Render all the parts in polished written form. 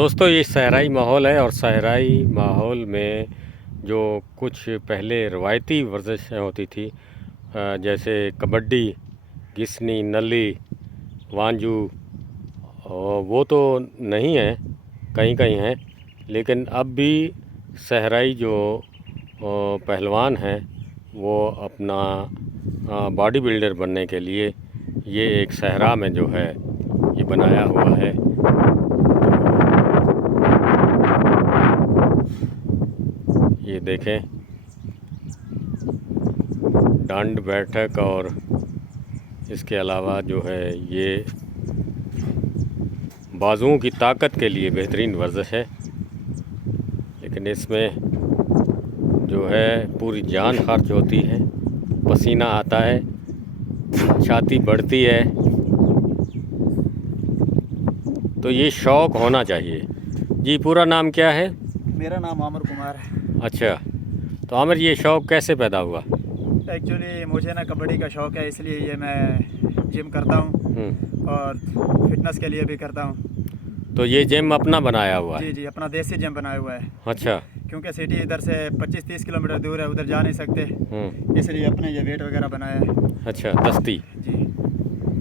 दोस्तों ये सहराई माहौल है और सहराई माहौल में जो कुछ पहले रवायती वर्जिशें होती थी जैसे कबड्डी, घिसनी, नली, वांजू, और वो तो नहीं है, कहीं कहीं है, लेकिन अब भी सहराई जो पहलवान हैं वो अपना बॉडी बिल्डर बनने के लिए ये एक सहरा में जो है ये बनाया हुआ है। ये देखें, डांड बैठक और इसके अलावा जो है ये बाजुओं की ताकत के लिए बेहतरीन वर्जिश है, लेकिन इसमें जो है पूरी जान खर्च होती है, पसीना आता है, छाती बढ़ती है, तो ये शौक़ होना चाहिए। जी पूरा नाम क्या है? मेरा नाम आमिर कुमार है। अच्छा, तो आमिर ये शौक़ कैसे पैदा हुआ? एक्चुअली मुझे ना कबड्डी का शौक़ है, इसलिए ये मैं जिम करता हूँ और फिटनेस के लिए भी करता हूँ। तो ये जिम अपना बनाया हुआ है? जी जी, अपना देसी जिम बनाया हुआ है। अच्छा, क्योंकि सिटी इधर से 25-30 किलोमीटर दूर है, उधर जा नहीं सकते, इसलिए अपने ये वेट वगैरह बनाया है। अच्छा, दस्ती जी।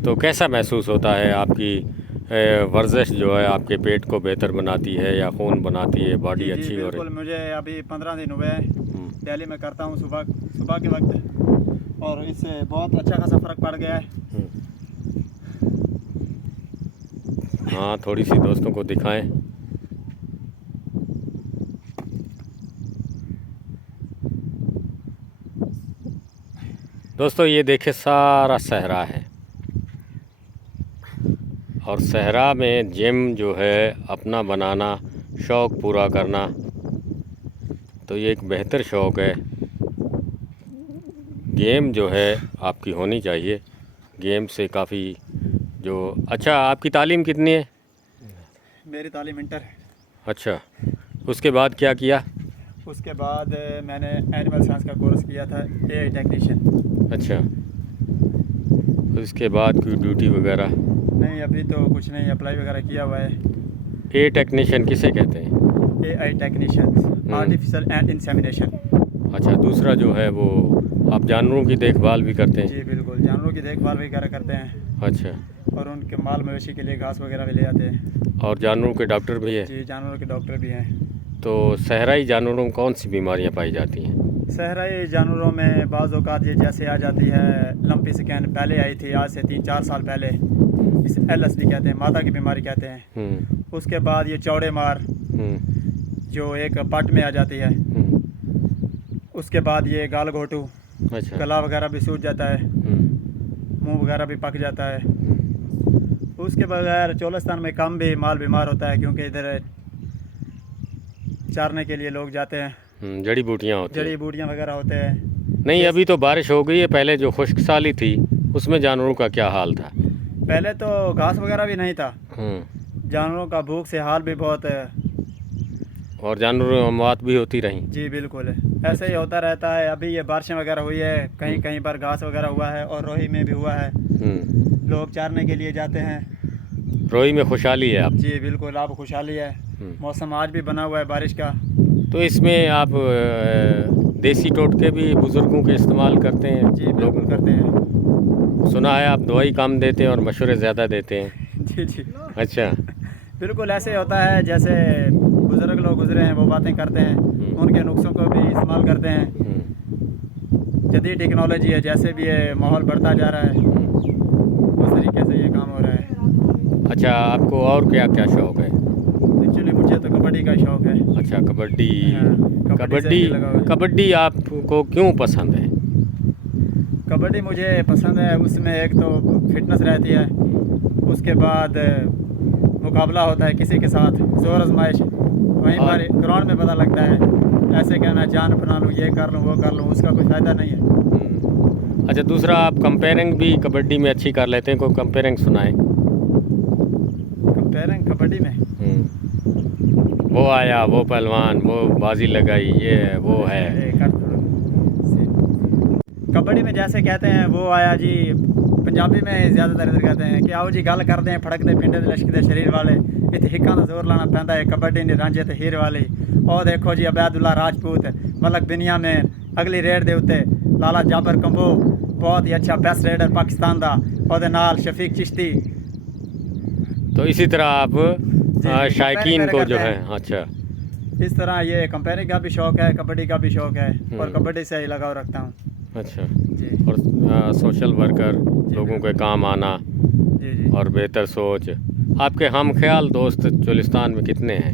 तो कैसा महसूस होता है? आपकी वर्जिश जो है आपके पेट को बेहतर बनाती है या खून बनाती है, बॉडी अच्छी हो रही है? मुझे अभी 15 दिन हुए हैं दिल्ली में करता हूँ, सुबह के वक्त, और इससे बहुत अच्छा खासा फ़र्क पड़ गया है। हाँ, थोड़ी सी दोस्तों को दिखाएं। दोस्तों ये देखें, सारा सहरा है और सहरा में जिम जो है अपना बनाना, शौक़ पूरा करना, तो ये एक बेहतर शौक़ है। गेम जो है आपकी होनी चाहिए, गेम से काफ़ी जो अच्छा। आपकी तालीम कितनी है? मेरी तालीम इंटर है। अच्छा, उसके बाद क्या किया? उसके बाद मैंने एनिमल साइंस का कोर्स किया था, AI टेक्नीशियन। अच्छा, उसके बाद कोई ड्यूटी वगैरह? नहीं, अभी तो कुछ नहीं, अप्लाई वगैरह किया हुआ है। AI टेक्नीशियन किसे कहते हैं? AI technician, artificial and insemination. अच्छा, दूसरा जो है वो आप जानवरों की देखभाल भी करते हैं? जी बिल्कुल, जानवरों की देखभाल वगैरह करते हैं। अच्छा, और उनके माल मवेशी के लिए घास वगैरह भी ले आते हैं। और जानवरों के डॉक्टर भी है? जी, जानवरों के डॉक्टर भी हैं। तो सहराई जानवरों में कौन सी बीमारियां पाई जाती हैं? सहराई जानवरों में बाज़ औक़ात ये जैसे आ जाती है लंपी स्कैन, पहले आई थी आज से 3-4 साल पहले, इसे LSD कहते हैं, माता की बीमारी कहते हैं। उसके बाद ये चौड़े मार जो एक पट में आ जाती है। उसके बाद ये गाल घोटू, अच्छा, गला वगैरह भी सूज जाता है, मुंह वगैरह भी पक जाता है। उसके बगैर चोलिस्तान में कम भी माल बीमार होता है, क्योंकि इधर चारने के लिए लोग जाते हैं। जड़ी बूटियाँ होती हैं, जड़ी बूटियाँ वगैरह होते हैं। नहीं अभी तो बारिश हो गई है, पहले जो खुश्क साली थी उसमें जानवरों का क्या हाल था? पहले तो घास वगैरह भी नहीं था, जानवरों का भूख से हाल भी बहुत है, और जानवरों में मौत भी होती रही। जी बिल्कुल, ऐसे ही होता रहता है। अभी ये बारिशें वगैरह हुई है, कहीं कहीं पर घास वगैरह हुआ है, और रोही में भी हुआ है, लोग चारने के लिए जाते हैं। रोही में खुशहाली है आप? जी बिल्कुल, अब खुशहाली है, मौसम आज भी बना हुआ है बारिश का। तो इसमें आप देसी टोटके भी बुज़ुर्गों के इस्तेमाल करते हैं? जी बिल्कुल करते हैं। सुना है आप दवाई कम देते हैं और मशवरे ज़्यादा देते हैं। जी जी, अच्छा, बिल्कुल ऐसे होता है, जैसे बुज़ुर्ग लोग गुजरे हैं वो बातें करते हैं, उनके नुस्खों को भी इस्तेमाल करते हैं। जदीद टेक्नोलॉजी है, जैसे भी ये माहौल बढ़ता जा रहा है उस तरीके से ये काम हो रहा है। अच्छा, आपको और क्या क्या शौक़ है? एक्चुअली मुझे तो कबड्डी का शौक़ है। अच्छा, कबड्डी। हाँ, कबड्डी आपको क्यों पसंद है? कबड्डी मुझे पसंद है, उसमें एक तो फिटनेस रहती है, उसके बाद मुकाबला होता है किसी के साथ, जोर आजमाइश, वहीं पर ग्राउंड में पता लगता है। ऐसे कहना जान बना लूँ, ये कर लूँ, वो कर लूँ, उसका कोई फ़ायदा नहीं है। अच्छा, दूसरा आप कंपेयरिंग भी कबड्डी में अच्छी कर लेते हैं, कोई कंपेयरिंग सुनाएं? कंपेयरिंग कबड्डी में वो आया, वो पहलवान, वो बाजी लगाई, ये वो है। कबड्डी में जैसे कहते हैं, वो आया जी पंजाबी में ज़्यादातर इधर कहते हैं कि आओ जी गल करते हैं फड़कते पिंडे लश्कते शरीर वाले इतने हिक्कां दा जोर लाना पैंदा है कबड्डी ने रांझे ते हीर वाली। और देखो जी अबैदुल्ला राजपूत मलक बिनियामिन अगली रेड दे उत्ते लाला जाबर कंबो बहुत ही अच्छा बेस्ट रेडर पाकिस्तान दा और नाल शफीक चिश्ती। तो इसी तरह आप शायकीन को जो है अच्छा इस तरह ये कंपेयरिंग का भी शौक़ है, कबड्डी का भी शौक़ है और कबड्डी से ही लगाव रखता हूँ। अच्छा जी। और सोशल वर्कर लोगों के काम आना जी जी। और बेहतर सोच। आपके हम ख्याल दोस्त चोलिस्तान में कितने हैं?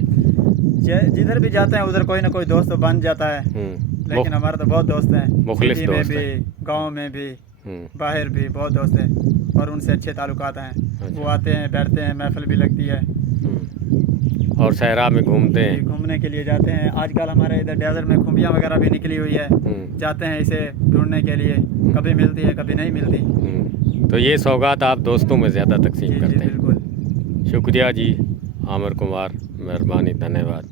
जिधर भी जाते हैं उधर कोई ना कोई दोस्त बन जाता है, लेकिन हमारे तो बहुत दोस्त हैं, मुखलिस सिटी में दोस्त भी, गांव में भी, बाहर भी बहुत दोस्त हैं और उनसे अच्छे ताल्लुकात हैं। अच्छा। वो आते हैं, बैठते हैं, महफिल भी लगती है और सहरा में घूमते हैं, घूमने के लिए जाते हैं। आजकल हमारे इधर डेजर्ट में खुम्बियाँ वगैरह भी निकली हुई है, जाते हैं इसे ढूंढने के लिए, कभी मिलती है कभी नहीं मिलती। तो ये सौगात आप दोस्तों में ज़्यादा तकसीम जी करते जी हैं। बिल्कुल। शुक्रिया जी आमिर कुमार, मेहरबानी, धन्यवाद।